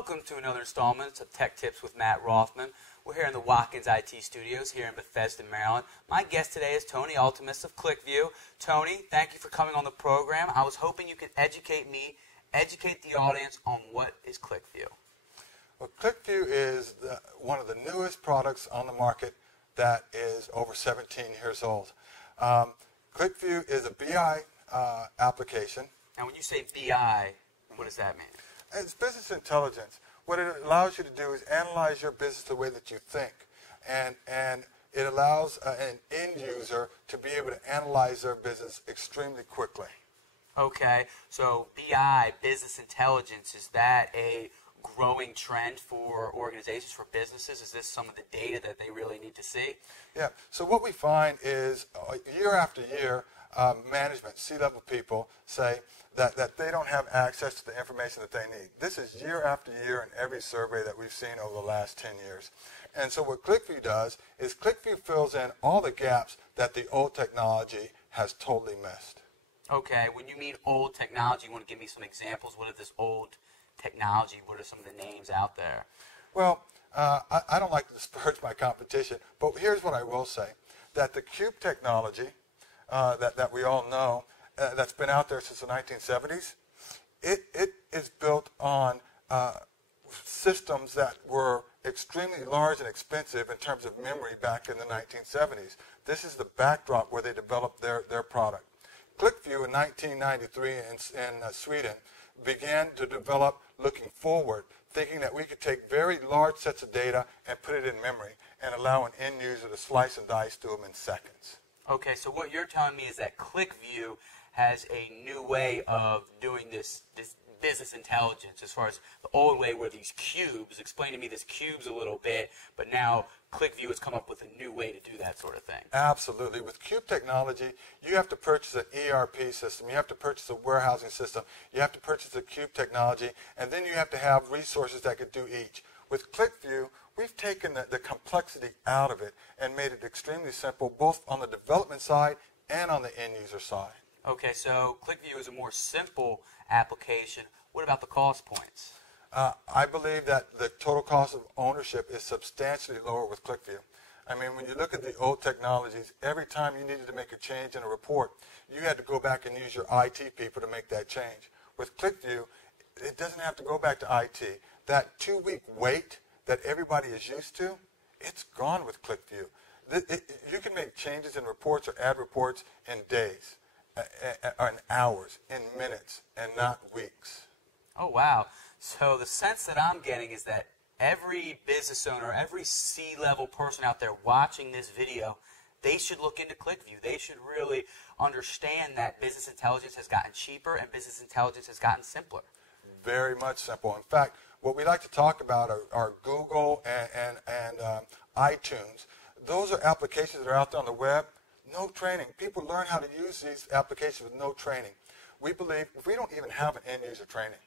Welcome to another installment of Tech Tips with Matt Rothman. We're here in the Watkins IT studios here in Bethesda, Maryland. My guest today is Tony Altemus of QlikView. Tony, thank you for coming on the program. I was hoping you could educate me, educate the audience on what is QlikView. Well, QlikView is one of the newest products on the market that is over 17 years old. QlikView is a BI application. Now, when you say BI, what does that mean? It's business intelligence. What it allows you to do is analyze your business the way that you think. And it allows an end user to be able to analyze their business extremely quickly. Okay, so BI, business intelligence, is that a growing trend for organizations, for businesses? Is this some of the data that they really need to see? Yeah, so what we find is year after year, management, C-level people say that they don't have access to the information that they need. This is year after year in every survey that we've seen over the last 10 years. And so what QlikView does is QlikView fills in all the gaps that the old technology has totally missed. Okay, when you mean old technology, you want to give me some examples? What is this old technology? What are some of the names out there? Well, I don't like to disparage my competition, but here's what I will say, that the cube technology that we all know, that's been out there since the 1970s, it is built on systems that were extremely large and expensive in terms of memory back in the 1970s. This is the backdrop where they developed their product. QlikView in 1993 in Sweden began to develop looking forward, thinking that we could take very large sets of data and put it in memory and allow an end user to slice and dice through them in seconds. Okay, so what you're telling me is that QlikView has a new way of doing this business intelligence, as far as the old way where these cubes, explain to me this cubes a little bit, but now QlikView has come up with a new way to do that sort of thing. Absolutely. With cube technology, you have to purchase an ERP system, you have to purchase a warehousing system, you have to purchase a cube technology, and then you have to have resources that could do each. With QlikView, we've taken the complexity out of it and made it extremely simple, both on the development side and on the end user side. Okay, so QlikView is a more simple application. What about the cost points? I believe that the total cost of ownership is substantially lower with QlikView. I mean, when you look at the old technologies, every time you needed to make a change in a report, you had to go back and use your IT people to make that change. With QlikView, it doesn't have to go back to IT. That 2-week wait that everybody is used to, it's gone with QlikView. You can make changes in reports or add reports in days, in hours, in minutes, and not weeks. Oh, wow. So the sense that I'm getting is that every business owner, every C-level person out there watching this video, they should look into QlikView. They should really understand that business intelligence has gotten cheaper and business intelligence has gotten simpler. Very much simple. In fact, what we like to talk about are Google and iTunes. Those are applications that are out there on the web. No training. People learn how to use these applications with no training. We believe if we don't even have an end user training,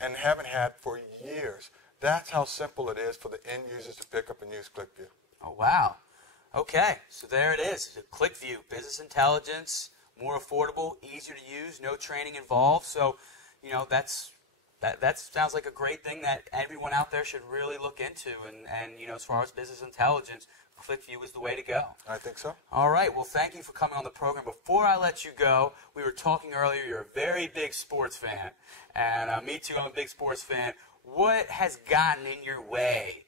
and haven't had for years, that's how simple it is for the end users to pick up and use QlikView. Oh, wow. Okay, so there it is. QlikView, business intelligence, more affordable, easier to use, no training involved. So, you know, that sounds like a great thing that everyone out there should really look into. And you know, as far as business intelligence, QlikView is the way to go. I think so. All right. Well, thank you for coming on the program. Before I let you go, we were talking earlier, you're a very big sports fan. And me too, I'm a big sports fan. What has gotten in your way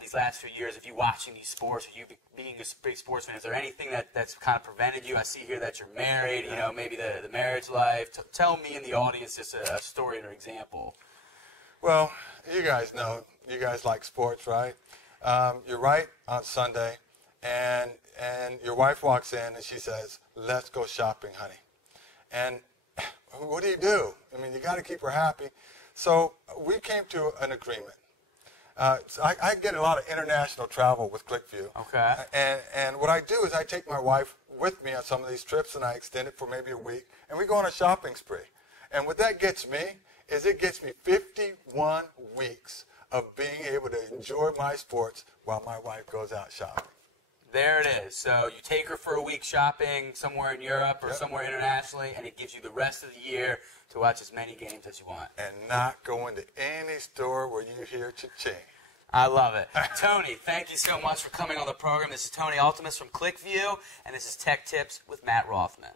these last few years of you watching these sports, or you being a big sports fan? Is there anything that's kind of prevented you? I see here that you're married, you know, maybe the marriage life. Tell me and the audience just a story or an example. Well, you guys know, you guys like sports, right? You're right on Sunday, and your wife walks in and she says, "Let's go shopping, honey." And what do? I mean, you got to keep her happy. So we came to an agreement. So I get a lot of international travel with QlikView. Okay. And what I do is I take my wife with me on some of these trips, and I extend it for maybe a week, and we go on a shopping spree. And what that gets me is it gets me 51 weeks of being able to enjoy my sports while my wife goes out shopping. There it is. So you take her for a week shopping somewhere in Europe or somewhere internationally, and it gives you the rest of the year to watch as many games as you want. And not go into any store where you hear cha-ching. I love it. Tony, thank you so much for coming on the program. This is Tony Altemus from QlikView, and this is Tech Tips with Matt Rothman.